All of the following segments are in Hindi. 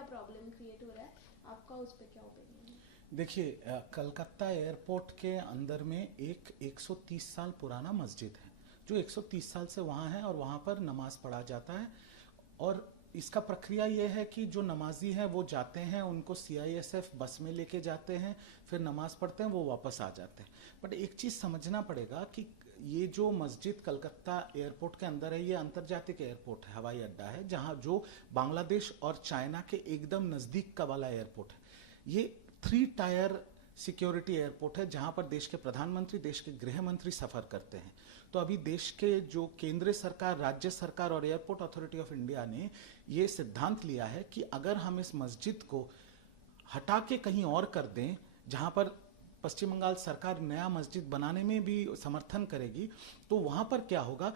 क्या प्रॉब्लम क्रिएट हो रहा है, आपका उस पर क्या ओपिनियन है? देखिए, कलकत्ता एयरपोर्ट के अंदर में एक 130 साल पुराना मस्जिद है जो 130 साल से वहाँ है और वहाँ पर नमाज पढ़ा जाता है। और इसका प्रक्रिया ये है कि जो नमाजी हैं वो जाते हैं, उनको सीआईएसएफ बस में लेके जाते हैं, फिर नमाज पढ़ते हैं, वो वापस आ जाते हैं। बट एक चीज़ समझना पड़ेगा कि ये जो मस्जिद कलकत्ता एयरपोर्ट के अंदर है, ये अंतर्जातिक एयरपोर्ट है, हवाई अड्डा है, जहाँ जो बांग्लादेश और चाइना के एकदम नज़दीक का वाला एयरपोर्ट है। ये 3 टायर सिक्योरिटी एयरपोर्ट है जहां पर देश के प्रधानमंत्री, देश के गृह मंत्री सफर करते हैं। तो अभी देश के जो केंद्र सरकार, राज्य सरकार और एयरपोर्ट अथॉरिटी ऑफ इंडिया ने ये सिद्धांत लिया है कि अगर हम इस मस्जिद को हटा के कहीं और कर दें, जहां पर पश्चिम बंगाल सरकार नया मस्जिद बनाने में भी समर्थन करेगी, तो वहां पर क्या होगा,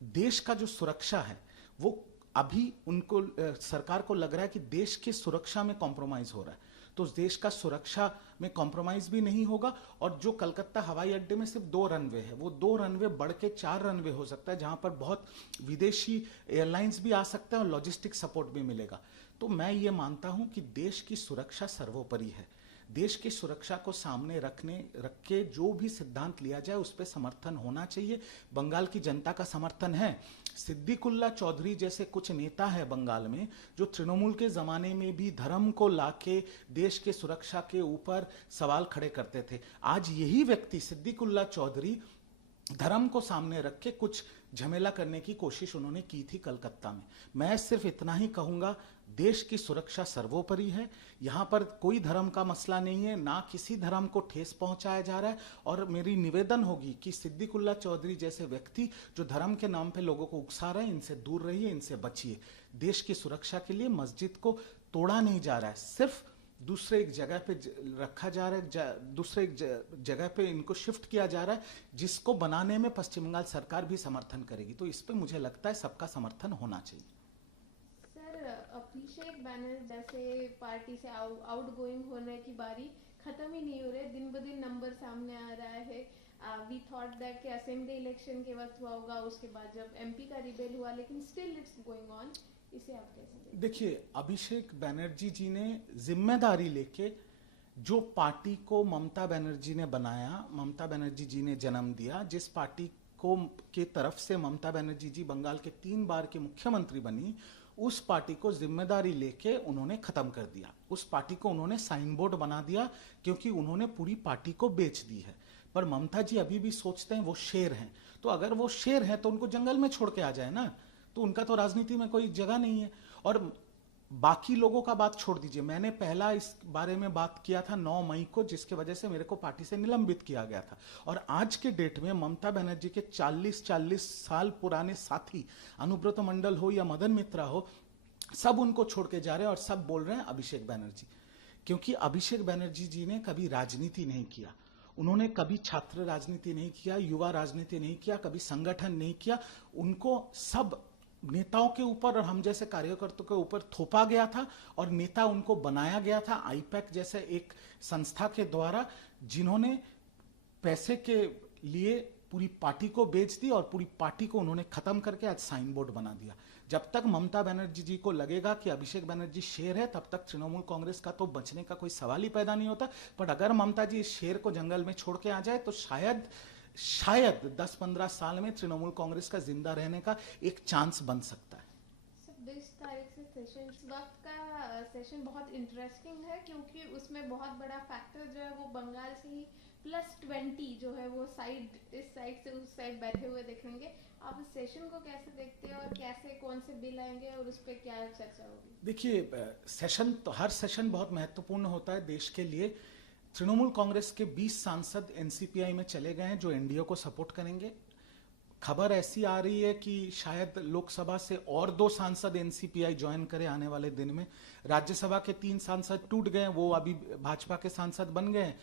देश का जो सुरक्षा है वो अभी उनको सरकार को लग रहा है कि देश की सुरक्षा में कॉम्प्रोमाइज हो रहा है। तो उस देश का सुरक्षा में कॉम्प्रोमाइज भी नहीं होगा। और जो कलकत्ता हवाई अड्डे में सिर्फ 2 रनवे है, वो 2 रनवे बढ़ के 4 रनवे हो सकता है, जहां पर बहुत विदेशी एयरलाइंस भी आ सकते हैं और लॉजिस्टिक सपोर्ट भी मिलेगा। तो मैं ये मानता हूं कि देश की सुरक्षा सर्वोपरि है। देश की सुरक्षा को सामने रख के जो भी सिद्धांत लिया जाए उस पर समर्थन होना चाहिए। बंगाल की जनता का समर्थन है। सिद्दीकुल्ला चौधरी जैसे कुछ नेता है बंगाल में जो तृणमूल के जमाने में भी धर्म को लाके देश के सुरक्षा के ऊपर सवाल खड़े करते थे। आज यही व्यक्ति सिद्दीकुल्ला चौधरी धर्म को सामने रख के कुछ झमेला करने की कोशिश उन्होंने की थी कलकत्ता में। मैं सिर्फ इतना ही कहूंगा, देश की सुरक्षा सर्वोपरि है। यहाँ पर कोई धर्म का मसला नहीं है, ना किसी धर्म को ठेस पहुंचाया जा रहा है। और मेरी निवेदन होगी कि सिद्दीकुल्ला चौधरी जैसे व्यक्ति जो धर्म के नाम पे लोगों को उकसा रहे हैं, इनसे दूर रहिए, इनसे बचिए। देश की सुरक्षा के लिए मस्जिद को तोड़ा नहीं जा रहा है, सिर्फ दूसरे एक जगह पे रखा जा रहा है, दूसरे एक जगह पे इनको शिफ्ट किया जा रहा है, जिसको बनाने में पश्चिम बंगाल सरकार भी समर्थन करेगी। तो इस पे मुझे लगता है सबका समर्थन होना चाहिए। सर, अभिषेक बैनर्जी जैसे पार्टी से आउट गोइंग होने की बारी खत्म ही नहीं हो रही, दिन ब दिन नंबर सामने आ रहा है। वी थॉट दैट कि असेंबली इलेक्शन के वक्त हुआ होगा, उसके बाद जब एमपी का रिबेल हुआ, लेकिन स्टिल इट्स गोइंग ऑन। इसे आप कैसे देखते हैं? देखिए, अभिषेक बैनर्जी जी ने जिम्मेदारी लेके जो पार्टी को ममता बनर्जी ने बनाया, ममता बनर्जी जी ने जन्म दिया, जिस पार्टी को के तरफ से ममता बनर्जी जी बंगाल के 3 बार के मुख्यमंत्री बनी, उस पार्टी को जिम्मेदारी लेके उन्होंने खत्म कर दिया। उस पार्टी को उन्होंने साइन बोर्ड बना दिया, क्योंकि उन्होंने पूरी पार्टी को बेच दी है। पर ममता जी अभी भी सोचते हैं वो शेर हैं, तो अगर वो शेर हैं तो उनको जंगल में छोड़ के आ जाए ना, तो उनका तो राजनीति में कोई जगह नहीं है। और बाकी लोगों का बात छोड़ दीजिए, मैंने पहला इस बारे में बात किया था 9 मई को, जिसके वजह से मेरे को पार्टी से निलंबित किया गया था। और आज के डेट में ममता बनर्जी के 40 साल पुराने साथी, अनुब्रत मंडल हो या मदन मित्रा हो, सब उनको छोड़ के जा रहे हैं और सब बोल रहे हैं अभिषेक बनर्जी। क्योंकि अभिषेक बनर्जी जी ने कभी राजनीति नहीं किया, उन्होंने कभी छात्र राजनीति नहीं किया, युवा राजनीति नहीं किया, कभी संगठन नहीं किया। उनको सब नेताओं के ऊपर और हम जैसे कार्यकर्ताओं के ऊपर थोपा गया था और नेता उनको बनाया गया था आईपैक जैसे एक संस्था के द्वारा, जिन्होंने पैसे के लिए पूरी पार्टी को बेच दी और पूरी पार्टी को उन्होंने खत्म करके आज साइन बोर्ड बना दिया। जब तक ममता बनर्जी जी को लगेगा कि अभिषेक बनर्जी शेर है, तब तक तृणमूल कांग्रेस का तो बचने का कोई सवाल ही पैदा नहीं होता। पर अगर ममता जी इस शेर को जंगल में छोड़ के आ जाए तो शायद 10-15 साल में तृणमूल कांग्रेस का जिंदा रहने का एक चांस बन सकता है। 20 तारीख से सेशन, इस वक्त का सेशन बहुत इंटरेस्टिंग है, क्योंकि उसमें बहुत बड़ा फैक्टर जो है वो बंगाल से ही +20 जो है वो साइड, इस साइड से उस साइड बैठे हुए दिखेंगे। आप इस सेशन को कैसे देखते हैं और कैसे कौन से बिल आएंगे और उस पर क्या चर्चा होगी? देखिए, सेशन तो हर सेशन बहुत महत्वपूर्ण होता है देश के लिए। तृणमूल कांग्रेस के 20 सांसद एनसीपीआई में चले गए हैं जो एनडीए को सपोर्ट करेंगे। खबर ऐसी आ रही है कि शायद लोकसभा से और 2 सांसद एनसीपीआई ज्वाइन करे आने वाले दिन में। राज्यसभा के 3 सांसद टूट गए, वो अभी भाजपा के सांसद बन गए।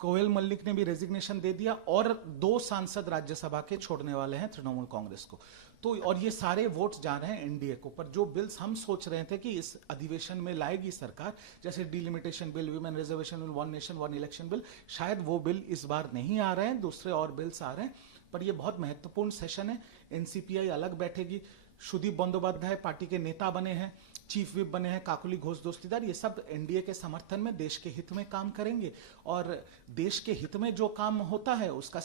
कोयल मल्लिक ने भी रेजिग्नेशन दे दिया और 2 सांसद राज्यसभा के छोड़ने वाले हैं तृणमूल कांग्रेस को। तो और ये सारे वोट जा रहे हैं एनडीए को। पर जो बिल्स हम सोच रहे थे कि इस अधिवेशन में लाएगी सरकार, जैसे delimitation bill, women reservation bill, 1 nation 1 election bill, शायद वो बिल इस बार नहीं आ रहे हैं, दूसरे और बिल्स आ रहे हैं। पर ये बहुत महत्वपूर्ण सेशन है। एनसीपीआई अलग बैठेगी, सुदीप बंदोपाध्याय पार्टी के नेता बने हैं, चीफ विप बने हैं काकुली घोष दस्तीदार, ये सब एनडीए के समर्थन में देश के हित में काम करेंगे और देश के हित में जो काम होता है उसका